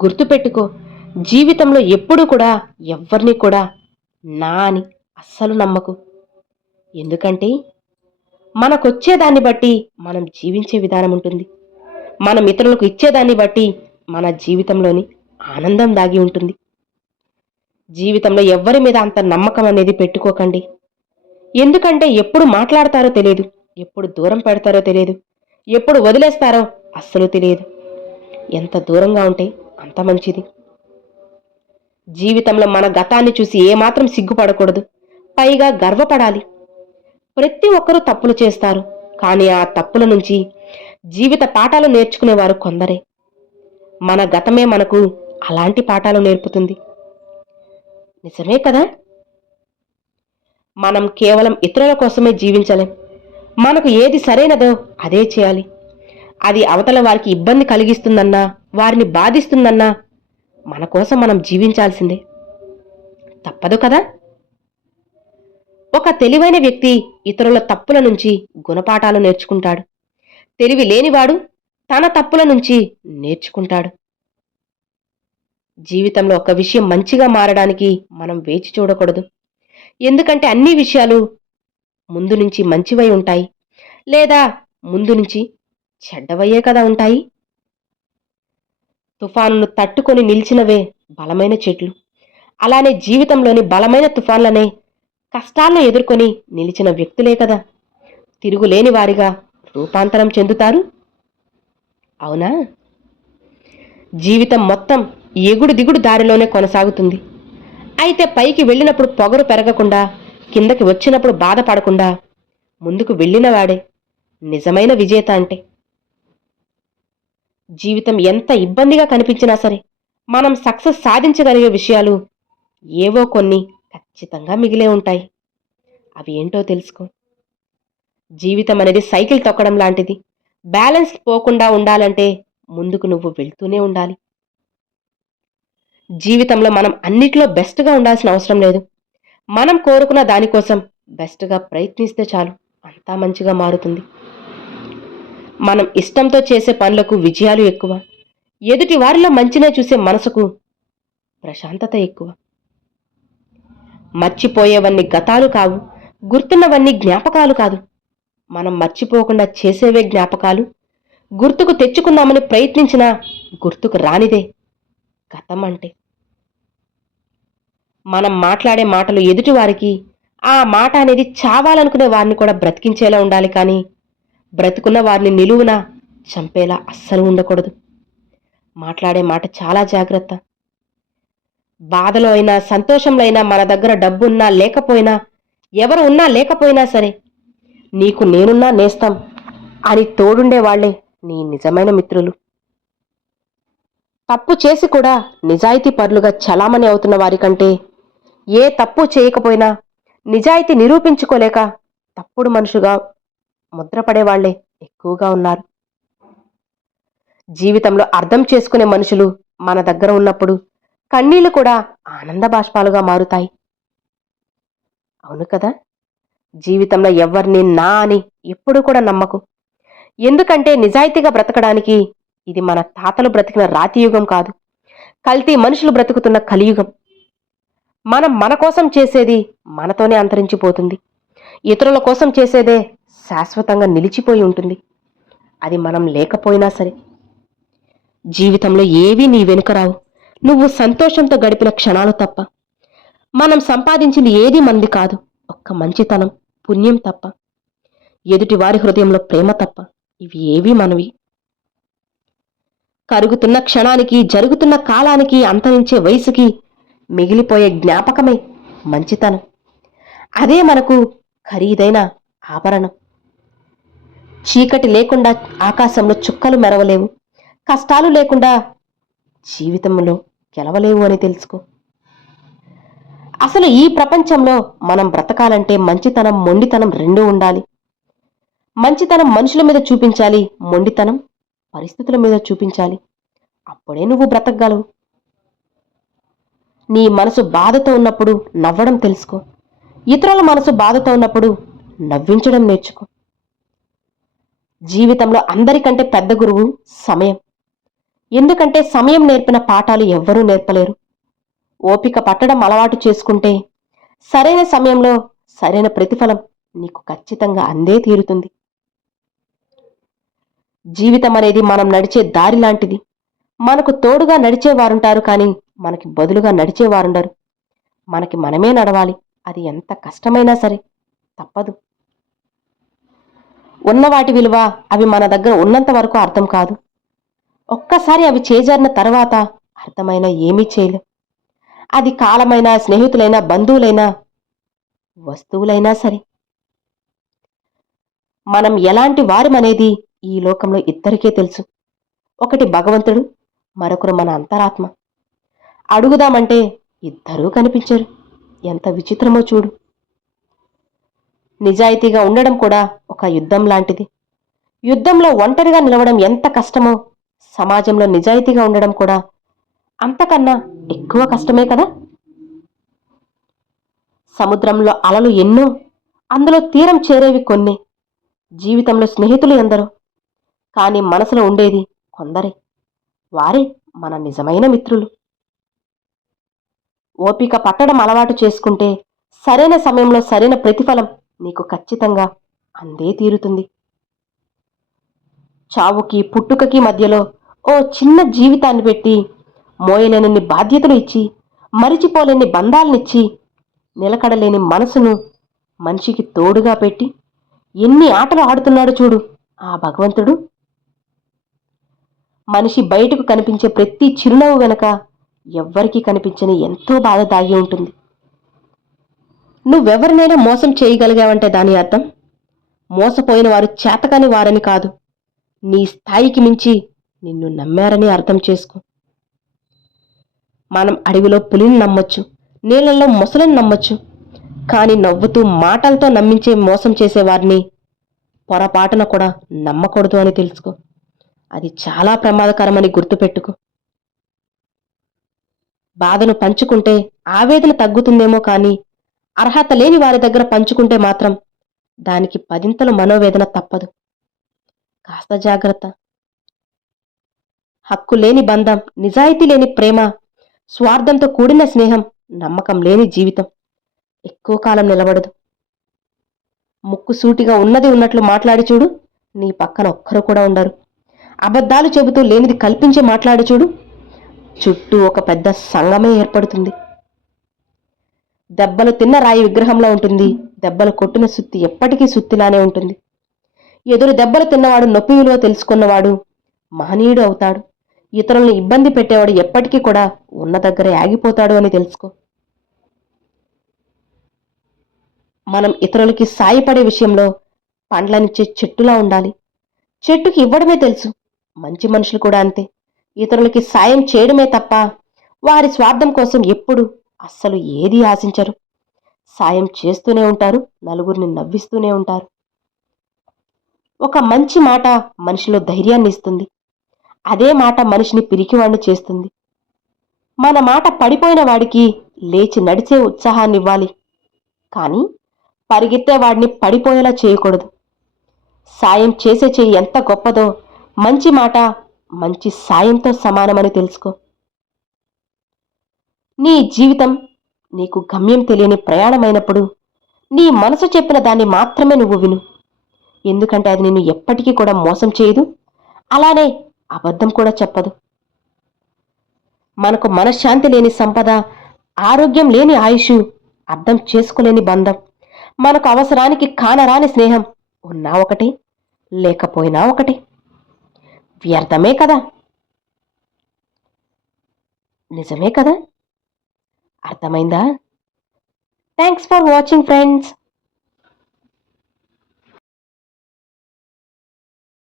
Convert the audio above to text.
గుర్తుపెట్టుకో, జీవితంలో ఎప్పుడూ కూడా ఎవ్వరిని కూడా నా అని అస్సలు నమ్మకు. ఎందుకంటే మనకొచ్చేదాన్ని బట్టి మనం జీవించే విధానం ఉంటుంది. మనం ఇతరులకు ఇచ్చేదాన్ని బట్టి మన జీవితంలోని ఆనందం దాగి ఉంటుంది. జీవితంలో ఎవ్వరి మీద అంత నమ్మకం అనేది పెట్టుకోకండి. ఎందుకంటే ఎప్పుడు మాట్లాడతారో తెలియదు, ఎప్పుడు దూరం పెడతారో తెలియదు, ఎప్పుడు వదిలేస్తారో అస్సలు తెలియదు. ఎంత దూరంగా ఉంటే అంత మంచిది. జీవితంలో మన గతాన్ని చూసి ఏమాత్రం సిగ్గుపడకూడదు, పైగా గర్వపడాలి. ప్రతి ఒక్కరూ తప్పులు చేస్తారు, కానీ ఆ తప్పుల నుంచి జీవిత పాఠాలు నేర్చుకునేవారు కొందరే. మన గతమే మనకు అలాంటి పాఠాలు నేర్పుతుంది. నిజమే కదా? మనం కేవలం ఇతరుల కోసమే జీవించలేం. మనకు ఏది సరైనదో అదే చేయాలి. అది అవతల వారికి ఇబ్బంది కలిగిస్తుందన్నా, వారిని బాధిస్తుందన్నా మన కోసం మనం జీవించాల్సిందే. తప్పదు కదా? ఒక తెలివైన వ్యక్తి ఇతరుల తప్పుల నుంచి గుణపాఠాలు నేర్చుకుంటాడు. తెలివి లేనివాడు తన తప్పుల నుంచి నేర్చుకుంటాడు. జీవితంలో ఒక విషయం మంచిగా మారడానికి మనం వేచి చూడకూడదు. ఎందుకంటే అన్ని విషయాలు ముందు నుంచి మంచివై ఉంటాయి, లేదా ముందు నుంచి చెడ్డవయ్యే కదా ఉంటాయి. తుఫానును తట్టుకొని నిలిచినవే బలమైన చెట్లు. అలానే జీవితంలోని బలమైన తుఫాన్లనే కష్టాలను ఎదుర్కొని నిలిచిన వ్యక్తులే కదా తిరుగులేని వారిగా రూపాంతరం చెందుతారు. అవునా? జీవితం మొత్తం ఎగుడు దిగుడు దారిలోనే కొనసాగుతుంది. అయితే పైకి వెళ్ళినప్పుడు పొగరు పెరగకుండా, కిందకి వచ్చినప్పుడు బాధపడకుండా ముందుకు వెళ్ళినవాడే నిజమైన విజేత అంటే. జీవితం ఎంత ఇబ్బందిగా కనిపించినా సరే మనం సక్సెస్ సాధించగలిగే విషయాలు ఏవో కొన్ని ఖచ్చితంగా మిగిలే ఉంటాయి. అవి ఏంటో తెలుసుకో. జీవితం అనేది సైకిల్ తొక్కడం లాంటిది. బ్యాలెన్స్ పోకుండా ఉండాలంటే ముందుకు నువ్వు వెళ్తూనే ఉండాలి. జీవితంలో మనం అన్నిట్లో బెస్ట్గా ఉండాల్సిన అవసరం లేదు. మనం కోరుకున్న దానికోసం బెస్ట్గా ప్రయత్నిస్తే చాలు, అంతా మంచిగా మారుతుంది. మనం ఇష్టంతో చేసే పనులకు విజయాలు ఎక్కువ. ఎదుటి వారిలో మంచినే చూసే మనసుకు ప్రశాంతత ఎక్కువ. మర్చిపోయేవన్నీ గతాలు కావు, గుర్తున్నవన్నీ జ్ఞాపకాలు కాదు. మనం మర్చిపోకుండా చేసేవే జ్ఞాపకాలు. గుర్తుకు తెచ్చుకుందామని ప్రయత్నించినా గుర్తుకు రానిదే గతం అంటే. మనం మాట్లాడే మాటలు ఎదుటివారికి ఆ మాట అనేది చావాలనుకునే వారిని కూడా బ్రతికించేలా ఉండాలి, కానీ బ్రతుకున్న వారిని నిలువునా చంపేలా అస్సలు ఉండకూడదు. మాట్లాడే మాట చాలా జాగ్రత్త. బాధలో అయినా సంతోషంలో అయినా మన దగ్గర డబ్బున్నా లేకపోయినా, ఎవరు ఉన్నా లేకపోయినా సరే, నీకు నేనున్నా నేస్తాం అని తోడుండే వాళ్లే నీ నిజమైన మిత్రులు. తప్పు చేసి కూడా నిజాయితీ పరులుగా చలామణి అవుతున్న వారికంటే, ఏ తప్పు చేయకపోయినా నిజాయితీ నిరూపించుకోలేక తప్పుడు మనుషుగా ముద్రపడేవాళ్లే ఎక్కువగా ఉన్నారు. జీవితంలో అర్థం చేసుకునే మనుషులు మన దగ్గర ఉన్నప్పుడు కన్నీళ్లు కూడా ఆనంద బాష్పాలుగా మారుతాయి. అవును కదా? జీవితంలో ఎవరిని నా అని ఎప్పుడూ కూడా నమ్మకు. ఎందుకంటే నిజాయితీగా బ్రతకడానికి ఇది మన తాతలు బ్రతికిన రాతియుగం కాదు, కల్తీ మనుషులు బ్రతుకుతున్న కలియుగం. మనం మన కోసం చేసేది మనతోనే అంతరించిపోతుంది. ఇతరుల కోసం చేసేదే శాశ్వతంగా నిలిచిపోయి ఉంటుంది, అది మనం లేకపోయినా సరే. జీవితంలో ఏవీ నీ వెనుక రావు, నువ్వు సంతోషంతో గడిపిన క్షణాలు తప్ప. మనం సంపాదించింది ఏది మంది కాదు, ఒక్క మంచితనం, పుణ్యం తప్ప, ఎదుటి వారి హృదయంలో ప్రేమ తప్ప. ఇవి ఏవీ మనవి. కరుగుతున్న క్షణానికి, జరుగుతున్న కాలానికి, అంతరించే వయసుకి మిగిలిపోయే జ్ఞాపకమే మంచితనం. అదే మనకు ఖరీదైన ఆభరణం. చీకటి లేకుండా ఆకాశంలో చుక్కలు మెరవలేవు, కష్టాలు లేకుండా జీవితంలో గెలవలేవు అని తెలుసుకో. అసలు ఈ ప్రపంచంలో మనం బ్రతకాలంటే మంచితనం, మొండితనం రెండూ ఉండాలి. మంచితనం మనుషుల మీద చూపించాలి, మొండితనం పరిస్థితుల మీద చూపించాలి. అప్పుడే నువ్వు బ్రతకగలవు. నీ మనసు బాధతో ఉన్నప్పుడు నవ్వడం తెలుసుకో. ఇతరుల మనసు బాధతో ఉన్నప్పుడు నవ్వించడం నేర్చుకో. జీవితంలో అందరికంటే పెద్ద గురువు సమయం. ఎందుకంటే సమయం నేర్పిన పాఠాలు ఎవ్వరూ నేర్పలేరు. ఓపిక పట్టడం అలవాటు చేసుకుంటే సరైన సమయంలో సరైన ప్రతిఫలం నీకు ఖచ్చితంగా అందే తీరుతుంది. జీవితం అనేది మనం నడిచే దారి లాంటిది. మనకు తోడుగా నడిచేవారుంటారు కానీ మనకి బదులుగా నడిచేవారుండరు. మనకి మనమే నడవాలి. అది ఎంత కష్టమైనా సరే తప్పదు. ఉన్న వాటి విలువ అవి మన దగ్గర ఉన్నంత వరకు అర్థం కాదు. ఒక్కసారి అవి చేజారిన తర్వాత అర్థమైనా ఏమీ చేయలేం. అది కాలమైనా, స్నేహితులైనా, బంధువులైనా, వస్తువులైనా సరే. మనం ఎలాంటి వారమనేది ఈ లోకంలో ఇద్దరికే తెలుసు. ఒకటి భగవంతుడు, మరొకరు మన అంతరాత్మ. అడుగుదామంటే ఇద్దరూ కనిపించరు. ఎంత విచిత్రమో చూడు. నిజాయితీగా ఉండడం కూడా ఒక యుద్ధం లాంటిది. యుద్ధంలో ఒంటరిగా నిలవడం ఎంత కష్టమో సమాజంలో నిజాయితీగా ఉండడం కూడా అంతకన్నా ఎక్కువ కష్టమే కదా. సముద్రంలో అలలు ఎన్నో, అందులో తీరం చేరేవి కొన్ని. జీవితంలో స్నేహితులు ఎందరో, కానీ మనసులో ఉండేది కొందరే. వారే మన నిజమైన మిత్రులు. ఓపిక పట్టడం అలవాటు చేసుకుంటే సరైన సమయంలో సరైన ప్రతిఫలం నీకు ఖచ్చితంగా అందే తీరుతుంది. చావుకి పుట్టుకకి మధ్యలో ఓ చిన్న జీవితాన్ని పెట్టి, మోయలేనన్ని బాధ్యతలు ఇచ్చి, మరిచిపోలేని బంధాలనిచ్చి, నిలకడలేని మనసును మనిషికి తోడుగా పెట్టి ఎన్ని ఆటలు ఆడుతున్నాడు చూడు ఆ భగవంతుడు. మనిషి బయటకు కనిపించే ప్రతి చిరునవ్వు వెనక ఎవ్వరికీ కనిపించని ఎంతో బాధ దాగి ఉంటుంది. నువ్వెవరినైనా మోసం చేయగలిగావంటే దాని అర్థం మోసపోయిన వారు చేతకాని వారని కాదు, నీ స్థాయికి మించి నిన్ను నమ్మారని అర్థం చేసుకో. మనం అడవిలో పులిని నమ్మొచ్చు, నీళ్లలో మొసలిని నమ్మొచ్చు, కానీ నవ్వుతూ మాటలతో నమ్మించే మోసం చేసేవారిని పొరపాటున కూడా నమ్మకూడదు అని తెలుసుకో. అది చాలా ప్రమాదకరమని గుర్తుపెట్టుకో. బాధను పంచుకుంటే ఆవేదన తగ్గుతుందేమో కానీ అర్హత లేని వారి దగ్గర పంచుకుంటే మాత్రం దానికి పదింతలు మనోవేదన తప్పదు. కాస్త జాగ్రత్త. హక్కు లేని బంధం, నిజాయితీ లేని ప్రేమ, స్వార్థంతో కూడిన స్నేహం, నమ్మకం లేని జీవితం ఎక్కువ కాలం నిలబడదు. ముక్కు సూటిగా ఉన్నది ఉన్నట్లు మాట్లాడి చూడు, నీ పక్కన ఒక్కరు కూడా ఉండరు. అబద్ధాలు చెబుతూ లేనిది కల్పించి మాట్లాడి చూడు, చుట్టూ ఒక పెద్ద సంఘమే ఏర్పడుతుంది. దెబ్బలు తిన్న రాయి విగ్రహంలో ఉంటుంది, దెబ్బలు కొట్టిన సుత్తి ఎప్పటికీ సుత్తిలానే ఉంటుంది. ఎదురు దెబ్బలు తిన్నవాడు నొప్పి విలువ తెలుసుకున్నవాడు మహనీయుడు అవుతాడు. ఇతరులను ఇబ్బంది పెట్టేవాడు ఎప్పటికీ కూడా ఉన్న దగ్గరే ఆగిపోతాడు అని తెలుసుకో. మనం ఇతరులకి సాయపడే విషయంలో పండ్లనిచ్చే చెట్టులా ఉండాలి. చెట్టుకి ఇవ్వడమే తెలుసు. మంచి మనుషులు కూడా అంతే. ఇతరులకి సాయం చేయడమే తప్ప వారి స్వార్థం కోసం ఎప్పుడు అస్సలు ఏదీ ఆశించరు. సాయం చేస్తూనే ఉంటారు, నలుగురిని నవ్విస్తూనే ఉంటారు. ఒక మంచి మాట మనిషిలో ధైర్యాన్ని ఇస్తుంది. అదే మాట మనిషిని పిరికివాణ్ణి చేస్తుంది. మన మాట పడిపోయిన వాడికి లేచి నడిచే ఉత్సాహాన్నివ్వాలి, కానీ పరిగెత్తేవాడిని పడిపోయేలా చేయకూడదు. సాయం చేసే చెయ్యి ఎంత గొప్పదో మంచి మాట మంచి సాయంతో సమానమని తెలుసుకో. నీ జీవితం నీకు గమ్యం తెలియని ప్రయాణమైనప్పుడు నీ మనసు చెప్పిన దాన్ని మాత్రమే నువ్వు విను. ఎందుకంటే అది నిన్ను ఎప్పటికీ కూడా మోసం చేయదు, అలానే అబద్ధం కూడా చెప్పదు. మనకు మనశ్శాంతి లేని సంపద, ఆరోగ్యం లేని ఆయుష్, అర్థం చేసుకోలేని బంధం, మనకు అవసరానికి కానరాని స్నేహం ఉన్నా ఒకటే, లేకపోయినా ఒకటే. వ్యర్థమే కదా, నిజమే కదా. అర్థమైందా? Thanks for watching friends.